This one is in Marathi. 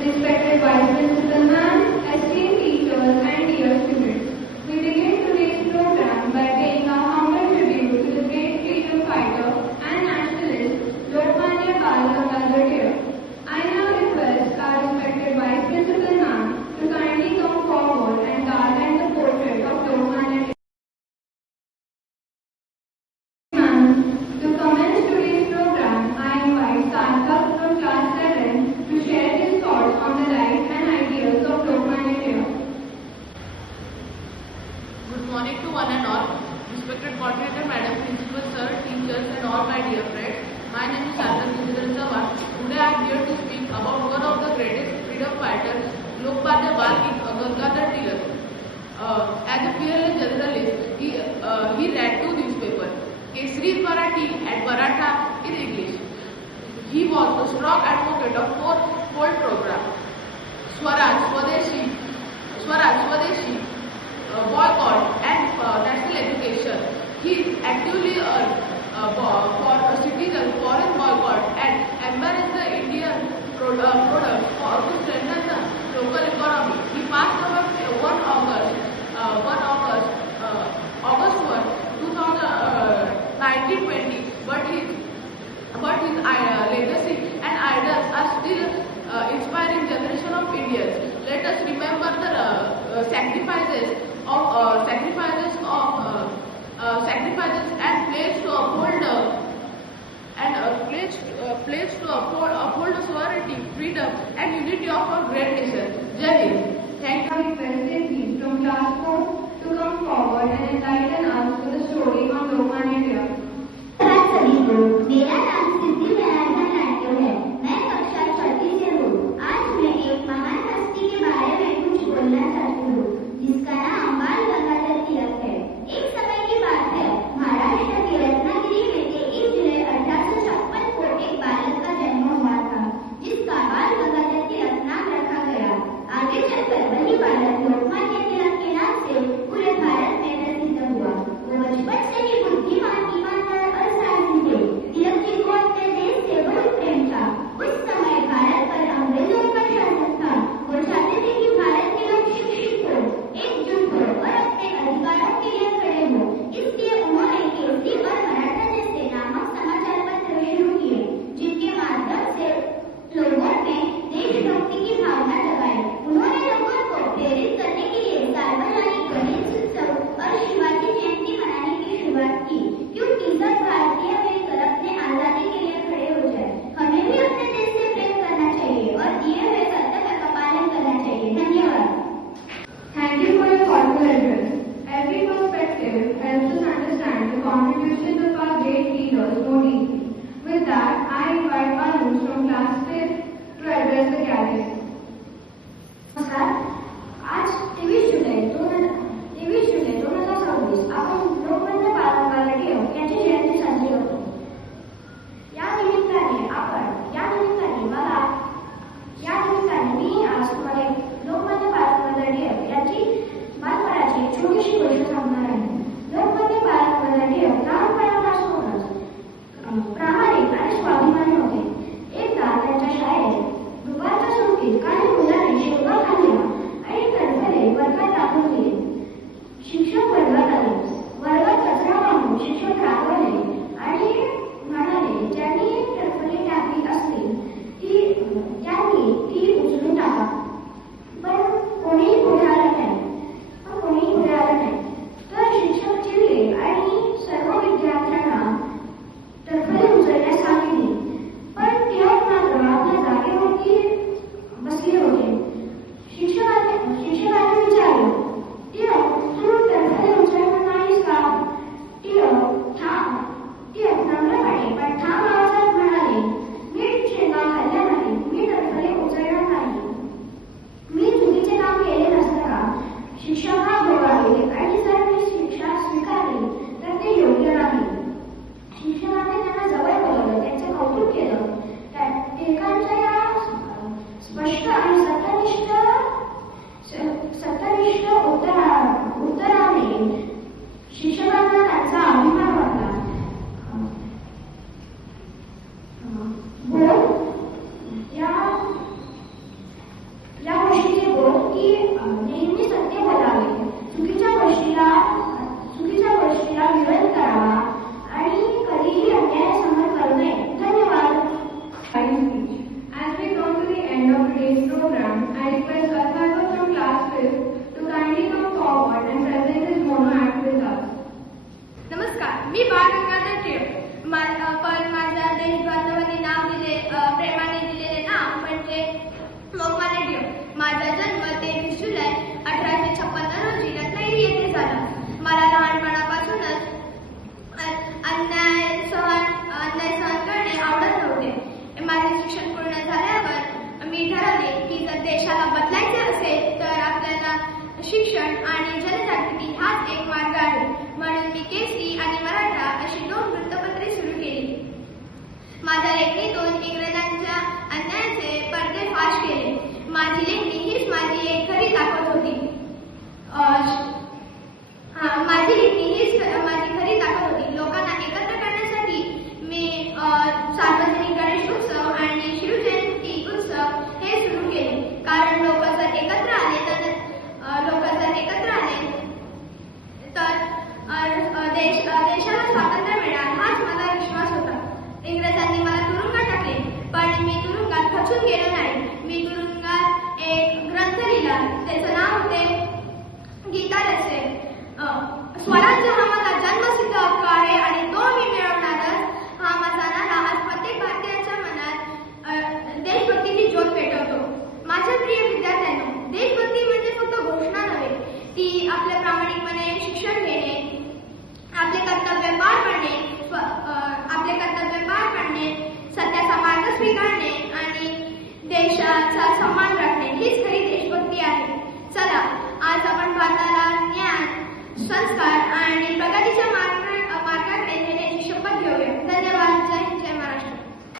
Respected Vice Principal Ma'am, esteemed teachers and dear students, we begin today's program by paying our humble tribute to the great freedom fighter and nationalist Lokmanya Bal Gangadhar Tilak. I now request our respected Vice Principal Ma'am to kindly come forward and garland the portrait of Lokmanya Tilak. Ma'am, to commence today's program, I invite Sarthak from class 7 to share his thoughts on the life and ideals of Lokmanya Tilak. Good morning to one and all. Respected coordinator, madam, principal, sir, teachers and all my dear friends. My name is Sarthak Vijayendra Sawan. Today I am here to speak about one of the greatest freedom fighters, Lokmanya Bal Gangadhar Tilak. As a fearless journalist, he read two newspapers, Kesari Marathi and Maratha in English. He was a strong advocate of four-fold program, Swaraj, Swadeshi, boycott and national education. He actively for citizen foreign boycott and embrace the Indian product to strengthen the local economy. He passed away 1 1920, but his legacy and ideas are still inspiring generation of Indians. Let us remember the sacrifices and pledge to uphold sovereignty, freedom, and unity of our great nation. Jai Hind. Thank you. I request Sydney from class 4 to come forward and enlighten us with the story of Lokmanya Tilak. नमस्कार सभी को, मेरा नाम सिद्धि जनार्दन नाट्य है। मैं कक्षा चौथी से हूँ। आज मैं एक महान हस्ती के बारे में कुछ बोलना चाहती हूँ, जिसका नाम बाल गंगाधर तिलक है। एक समय की बात है, महाराष्ट्र के रत्नागिरी में 1 जुलाई 1856 को एक बालक का जन्म हुआ था, जिसका बाल गंगाधर देशाला बदलायचे असेल तर आपल्याला शिक्षण आणि जनजागृती हाच एक मार्ग आहे. म्हणून मी केसरी आणि मराठा अशी 2 वृत्तपत्रे सुरू केली. माझ्या लेखणीतून इंग्रजांच्या अन्यायाचे पर्दाफाश केले. माझी लेखणी हीच माझी एक खरी ताकद होती. माझी लेखणी हीच माझी खरी ताकद होती. लोकांना एकत्र करण्यासाठी मी सार्वजनिक गणेशोत्सव आणि शिवजयंती उत्सव हे सुरू केले. कारण लोक जर एकत्र आले तर देशाला स्वातंत्र्य मिळणार हाच माझा विश्वास होता. इंग्रजांनी मला तुरुंगात टाकले, पण मी तुरुंगात खचून गेलो नाही. मी तुरुंगात एक ग्रंथ लिहिला. त्याचं नाव होते गीता रचले. स्वराज्य हा माझा जन्मसिद्ध हक्क आहे आणि तो मी मिळवणारच हा माझा नारा आज प्रत्येक भारतीयाच्या मनात देशभक्तीची ज्योत पेटवतो. माझ्या प्रिय विद्यार्थ्यांनो, देशभक्ती म्हणजे फक्त घोषणा नव्हे, ती आपल्या प्रामाणिकपणे शिक्षण घेणे, आपले कर्तव्य पार पाडणे, सत्याचा मार्ग स्वीकारणे आणि देशाचा सन्मान राखणे हीच खरी देशभक्ती आहे. चला, आज आपण भारताला ज्ञान, संस्कार